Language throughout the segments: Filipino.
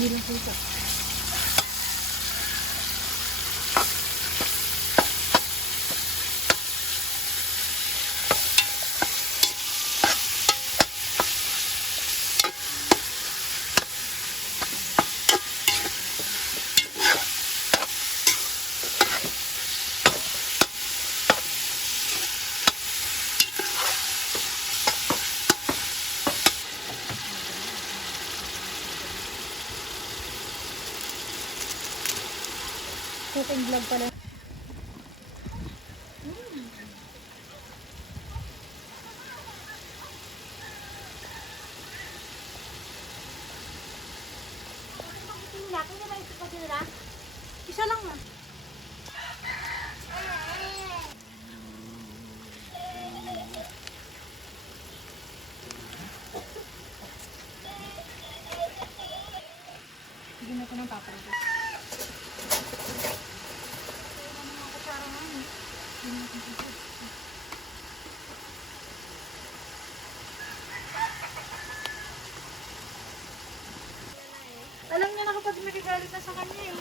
Bilang suka. Cooking vlog pala. Isa lang na. Hindi na ito ng paprika. Alam niya na kapag nagagalit na sa kanya eh.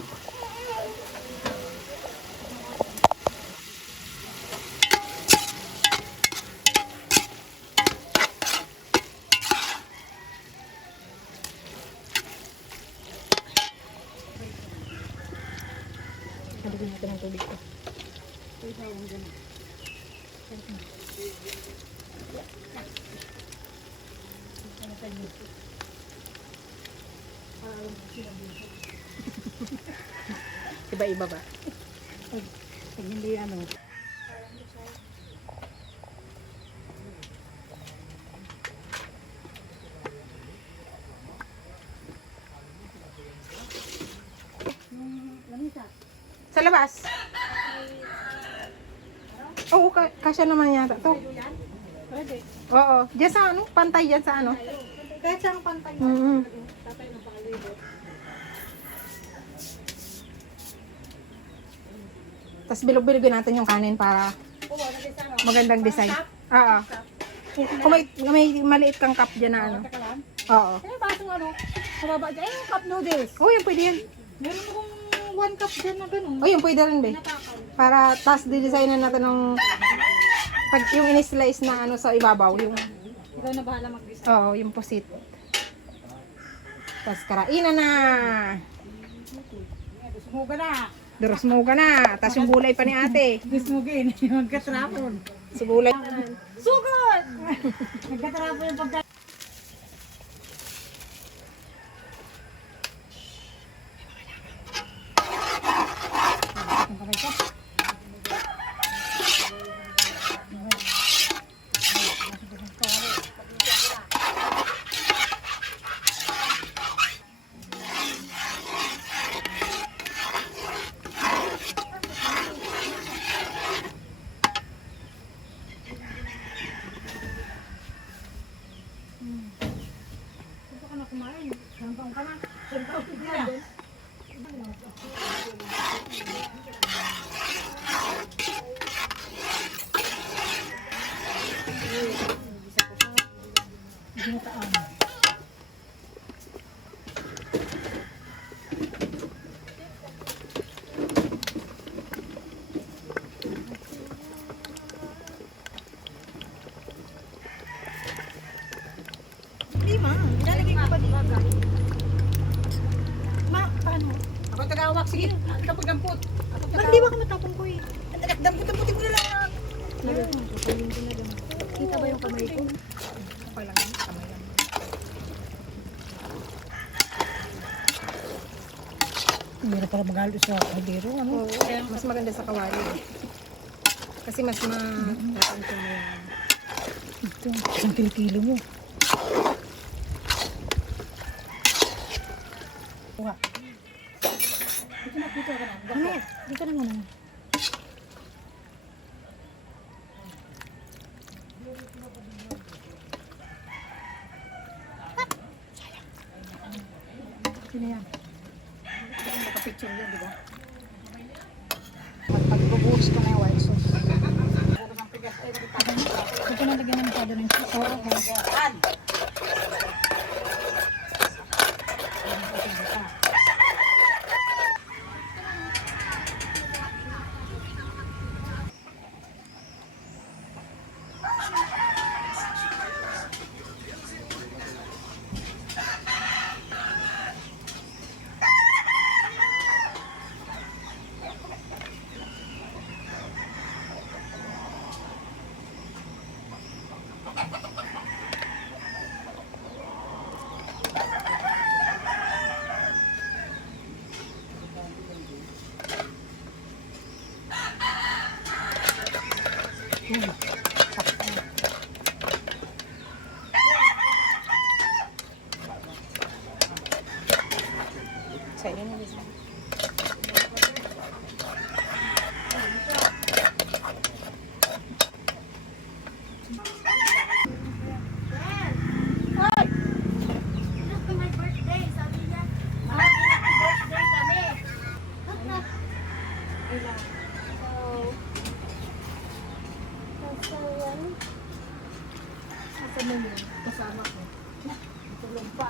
Halugin natin ang tubig ko. Iba-iba ba? Pag hindi ano. Sa labas? Oo, kasya naman yata to. Pwede. Oo. Diyan sa ano? Pantay dyan sa ano? Kahit saan pantay mo. Tatay ng pakalibo. Tapos bilog-bilogin natin yung kanin para magandang design. Oo. Kung may maliit kang cup dyan na ano. Oo. Eh, basong ano? Kababa dyan. Eh, cup noodles. Oo, yung pwede yan. Meron akong 1 cup dyan na ganun. Oo, yung pwede rin, be. Para tas didesignan natin ng pag yung in-slice na ano sa ibabaw. Yung, Ikaw na bahala mag-design. oo, yung pusit. Tapos karainan na. Sumuga na. Duros mo ka na. Tapos yung gulay pa ni ate. Dismugin. Magkatrapon. Sa gulay. Sugod! Magkatrapon yung pagkain. Lima. Ilalagay ko pa dito. Ma, paano? Ako tagawak. Sige. Kapag dampot. Ba't di ba ka matapong ko eh? Dampot-dampotin ko na lang. Kita ba yung kamay ko? Palang kamay lang. Meron pala magalo sa kaldero. Ano? Oo. Mas maganda sa kawali. Kasi mas ma-tatanto mo yan. Ito. Isang kilo-kilo mo. Buka. Dito ka na. Ano? Dito na muna. Sino yan? Nakapicture yan, di ba? Pagbubuhos ko na yung white sauce. Ito na lagyan ng masyado ng sauce. Oo, okay. Sa'yo na isa. Look to my birthday, sabi niya. Happy birthday kami. Ilan? So, Asa mo yun? Kasama ko. Tulog pa.